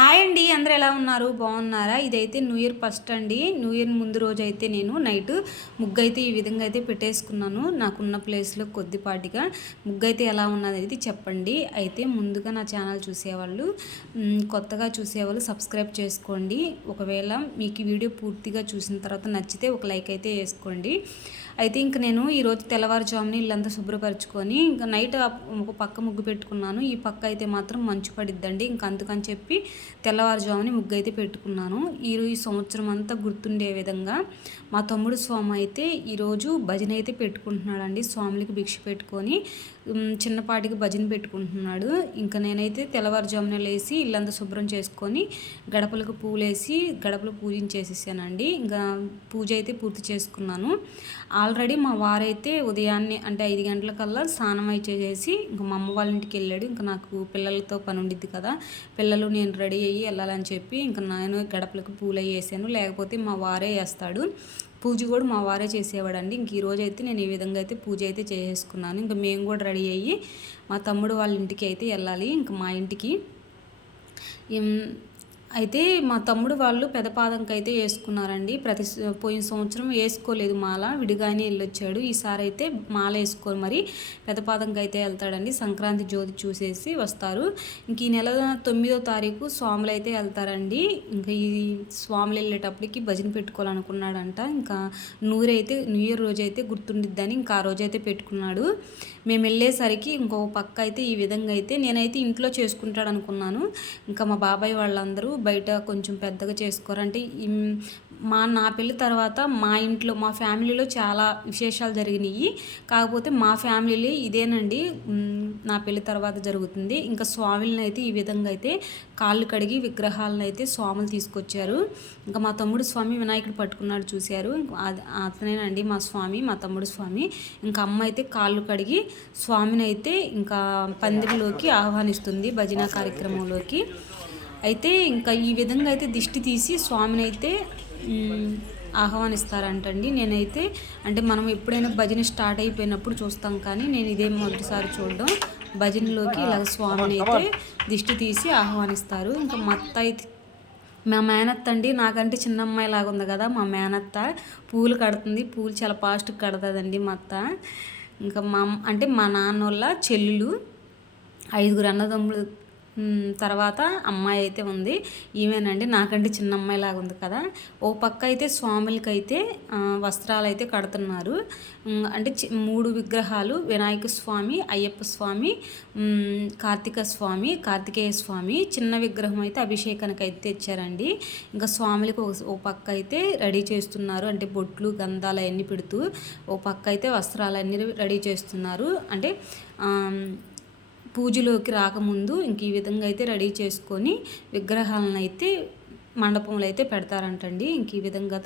Hi అండి, అందరూ ఎలా ఉన్నారు? బాగున్నారా? ఇదైతే న్యూ ఇయర్ ఫస్ట్ అండి. న్యూ ఇయర్ ముందు రోజు అయితే నేను నైట్ ముగ్గు అయితే ఈ విధంగా అయితే పెట్టేసుకున్నాను. నాకున్న ప్లేస్లో కొద్దిపాటిగా ముగ్గు అయితే ఎలా ఉన్నది చెప్పండి. అయితే ముందుగా నా ఛానల్ చూసేవాళ్ళు, కొత్తగా చూసేవాళ్ళు సబ్స్క్రైబ్ చేసుకోండి. ఒకవేళ మీకు ఈ వీడియో పూర్తిగా చూసిన తర్వాత నచ్చితే ఒక లైక్ అయితే వేసుకోండి. అయితే ఇంక నేను ఈరోజు తెల్లవారుజామున ఇల్లంతా శుభ్రపరచుకొని ఇంకా నైట్ ఒక పక్క ముగ్గు పెట్టుకున్నాను. ఈ పక్క అయితే మాత్రం మంచు పడిద్దండి. ఇంక అందుకని చెప్పి తెల్లవారుజాముని ముగ్గు అయితే పెట్టుకున్నాను. ఈ సంవత్సరం అంతా గుర్తుండే విధంగా మా తమ్ముడు స్వామి అయితే ఈరోజు భజన అయితే పెట్టుకుంటున్నాడండి. స్వాములకి భిక్ష పెట్టుకొని చిన్నపాటికి భజన పెట్టుకుంటున్నాడు. ఇంకా నేనైతే తెల్లవారుజామున లేసి ఇల్లంతా శుభ్రం చేసుకొని గడపలకు పూలేసి గడపలు పూజించేసేసానండి. ఇంకా పూజ అయితే పూర్తి చేసుకున్నాను. ఆల్రెడీ మా వారైతే ఉదయాన్నే అంటే 5 గంటలకల్లా స్నానం అయితే చేసి ఇంకా మా అమ్మ వాళ్ళ ఇంటికి వెళ్ళాడు. ఇంకా నాకు పిల్లలతో పని ఉండిద్ది కదా, పిల్లలు నేను రెడీ అయ్యి వెళ్ళాలని చెప్పి ఇంకా నేను గడపలకు పూలు వేసాను. లేకపోతే మా వారే వేస్తాడు. పూజ కూడా మా వారే చేసేవాడండి. ఇంక ఈరోజు అయితే నేను ఈ విధంగా అయితే పూజ అయితే చేసేసుకున్నాను. ఇంకా మేము కూడా రెడీ అయ్యి మా తమ్ముడు వాళ్ళ ఇంటికి అయితే వెళ్ళాలి. ఇంకా మా ఇంటికి అయితే మా తమ్ముడు వాళ్ళు పెదపాదంకి అయితే వేసుకున్నారండి. పోయిన సంవత్సరం వేసుకోలేదు మాల, విడిగానే వెళ్ళొచ్చాడు. ఈసారి అయితే మాల వేసుకొని మరి పెదపాదంకి అయితే వెళ్తాడండి. సంక్రాంతి జ్యోతి చూసేసి వస్తారు. ఇంక ఈ నెల 9వ తారీఖు స్వాములు అయితే వెళ్తారండి. ఇంకా ఈ స్వాములు వెళ్ళేటప్పటికి భజన పెట్టుకోవాలనుకున్నాడంట. ఇంకా న్యూ ఇయర్ రోజు అయితే గుర్తుండిద్దని ఇంకా ఆ రోజు అయితే పెట్టుకున్నాడు. మేము వెళ్ళేసరికి ఇంకో పక్క అయితే ఈ విధంగా అయితే నేనైతే ఇంట్లో చేసుకుంటాడు అనుకున్నాను. ఇంకా మా బాబాయ్ వాళ్ళందరూ బయట కొంచెం పెద్దగా చేసుకోరు. అంటే నా పెళ్ళి తర్వాత మా ఇంట్లో మా ఫ్యామిలీలో చాలా విశేషాలు జరిగినాయి. కాకపోతే మా ఫ్యామిలీలో ఇదేనండి నా పెళ్ళి తర్వాత జరుగుతుంది. ఇంకా స్వాములను అయితే ఈ విధంగా అయితే కాళ్ళు కడిగి విగ్రహాలను అయితే స్వాములు తీసుకొచ్చారు. ఇంకా మా తమ్ముడు స్వామి వినాయకుడు పట్టుకున్నాడు చూశారు. అతనేనండి మా స్వామి, మా తమ్ముడు స్వామి. ఇంకా అమ్మ అయితే కాళ్ళు కడిగి స్వామిని అయితే ఇంకా పందిరిలోకి ఆహ్వానిస్తుంది భజన కార్యక్రమంలోకి. అయితే ఇంకా ఈ విధంగా అయితే దిష్టి తీసి స్వామిని అయితే ఆహ్వానిస్తారంటండి. నేనైతే అంటే మనం ఎప్పుడైనా భజన స్టార్ట్ అయిపోయినప్పుడు చూస్తాం, కానీ నేను ఇదే మొదటిసారి చూడడం. భజనలోకి ఇలా స్వామిని అయితే దిష్టి తీసి ఆహ్వానిస్తారు. ఇంకా మత్త అయితే మా మేనత్త అండి, నాకంటే చిన్న అమ్మాయి లాగా ఉంది కదా మా మేనత్త, పూలు కడుతుంది. పూలు చాలా ఫాస్ట్గా కడుతుందండి మా అత్త. ఇంకా అంటే మా నాన్న వాళ్ళ చెల్లెలు, 5 అన్నదమ్ములు తర్వాత అమ్మాయి అయితే ఉంది. ఈమెనండి నాకంటే చిన్న అమ్మాయి లాగా ఉంది కదా. ఓ పక్క అయితే స్వాములకైతే వస్త్రాలు అయితే కడుతున్నారు. అంటే 3 విగ్రహాలు, వినాయక స్వామి, అయ్యప్ప స్వామి, కార్తికేయ స్వామి. చిన్న విగ్రహం అయితే అభిషేకానికి అయితే తెచ్చారండి. ఇంకా స్వాములకి ఓ పక్క అయితే రెడీ చేస్తున్నారు. అంటే బొట్లు గంధాలు అవన్నీ పెడుతూ ఓ పక్క అయితే వస్త్రాలన్నీ రెడీ చేస్తున్నారు. అంటే పూజలోకి రాకముందు ఇంక ఈ విధంగా అయితే రెడీ చేసుకొని విగ్రహాలను అయితే మండపంలో అయితే పెడతారంటండి. ఇంక ఈ విధంగా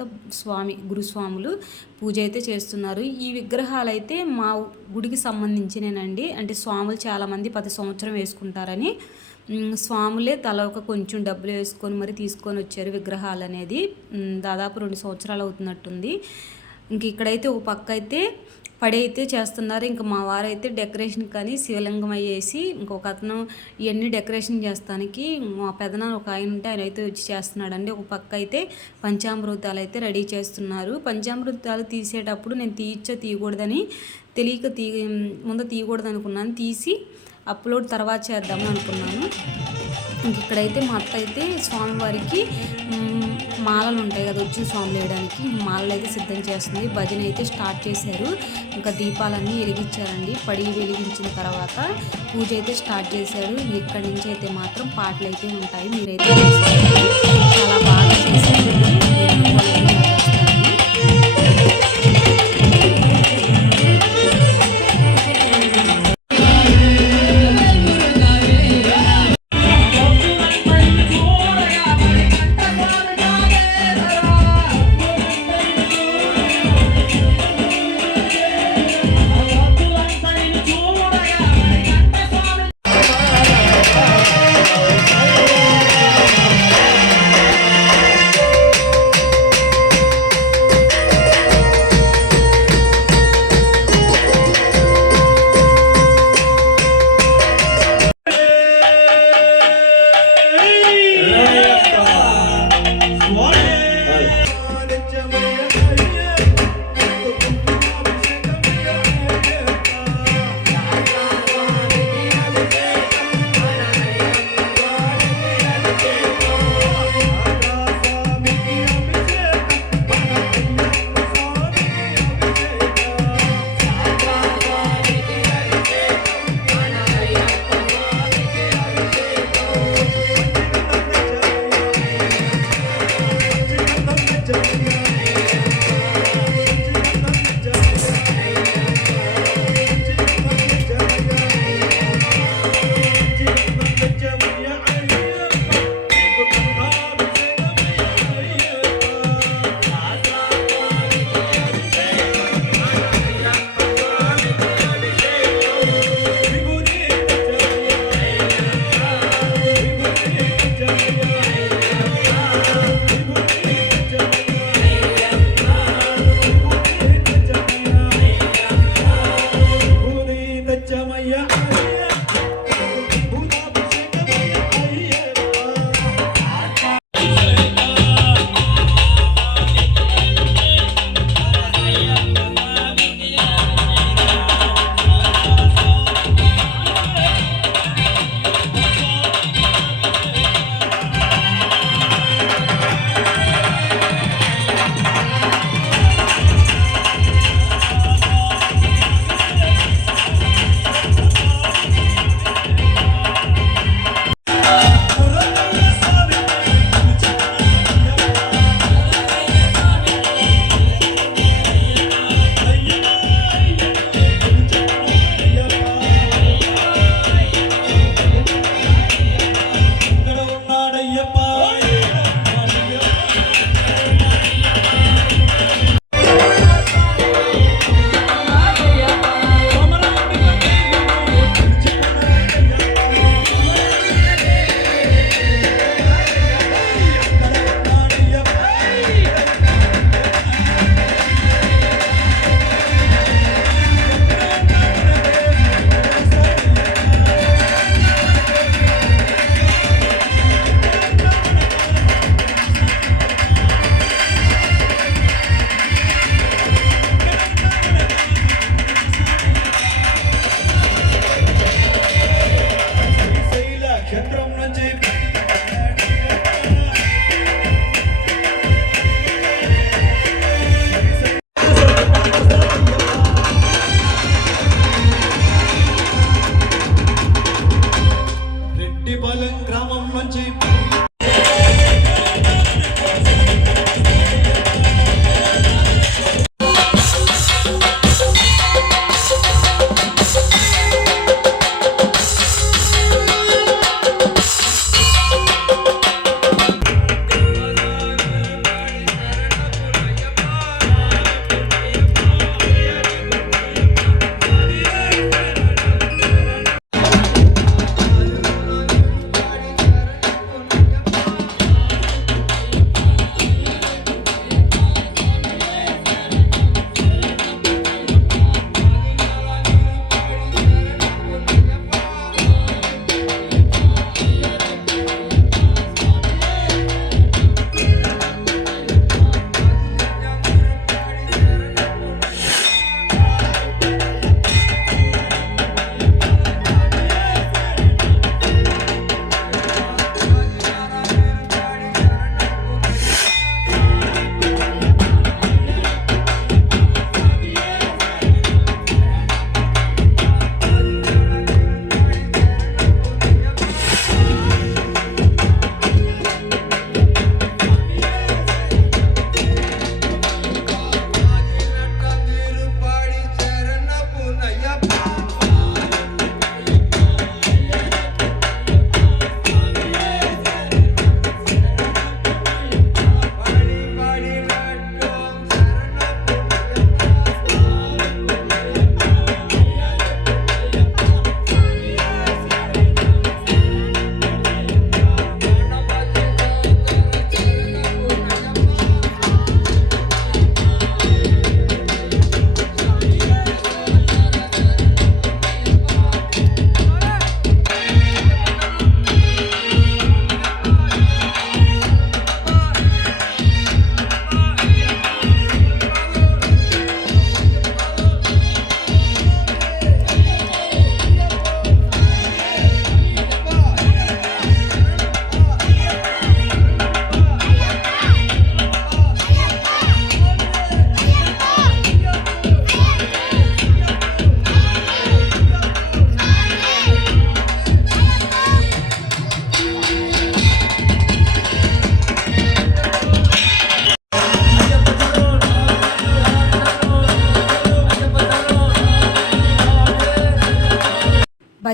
గురుస్వాములు పూజ అయితే చేస్తున్నారు. ఈ విగ్రహాలు అయితే మా గుడికి సంబంధించినేనండి. అంటే స్వాములు చాలామంది 10 సంవత్సరం వేసుకుంటారని స్వాములే తల ఒక కొంచెం డబ్బులు వేసుకొని మరి తీసుకొని వచ్చారు విగ్రహాలు అనేది. దాదాపు 2 సంవత్సరాలు అవుతున్నట్టుంది. ఇంక ఇక్కడైతే ఒక పక్క అయితే పడి అయితే చేస్తున్నారు. ఇంకా మా వారైతే డెకరేషన్ కానీ శివలింగం అయ్యేసి ఇంకొక అతను ఇవన్నీ డెకరేషన్ చేస్తానికి మా పెదనాన్న ఒక ఆయన ఉంటే ఆయన అయితే వచ్చి చేస్తున్నాడండి. ఒక పక్క అయితే పంచామృతాలు అయితే రెడీ చేస్తున్నారు. పంచామృతాలు తీసేటప్పుడు నేను తీయకూడదని తెలియక ముందు తీయకూడదు అనుకున్నాను. తీసి అప్లోడ్ తర్వాత చేద్దామని అనుకున్నాను. ఇంక ఇక్కడైతే మా అత్త అయితే స్వామివారికి మాలలు ఉంటాయి కదా, వచ్చి స్వాములు వేయడానికి మాలలు అయితే సిద్ధం చేస్తుంది. భజన అయితే స్టార్ట్ చేశారు. ఇంకా దీపాలన్నీ వెలిగించారండి. పడి వెలిగించిన తర్వాత పూజ అయితే స్టార్ట్ చేశారు. ఇక్కడి నుంచి అయితే మాత్రం పాటలు అయితే ఉంటాయి. మీరైతే చాలా బాగా చేశారు.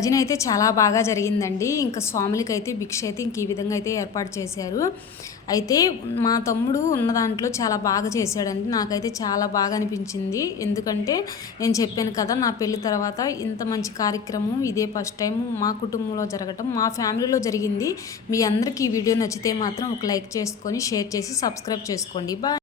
భజన అయితే చాలా బాగా జరిగిందండి. ఇంకా స్వాములకైతే భిక్ష అయితే ఇంక ఈ విధంగా అయితే ఏర్పాటు చేశారు. అయితే మా తమ్ముడు ఉన్న దాంట్లో చాలా బాగా చేశాడండి. నాకైతే చాలా బాగా అనిపించింది. ఎందుకంటే నేను చెప్పాను కదా, నా పెళ్లి తర్వాత ఇంత మంచి కార్యక్రమం ఇదే ఫస్ట్ టైం మా కుటుంబంలో జరగటం, మా ఫ్యామిలీలో జరిగింది. మీ అందరికీ ఈ వీడియో నచ్చితే మాత్రం ఒక లైక్ చేసుకొని షేర్ చేసి సబ్స్క్రైబ్ చేసుకోండి. బాయ్.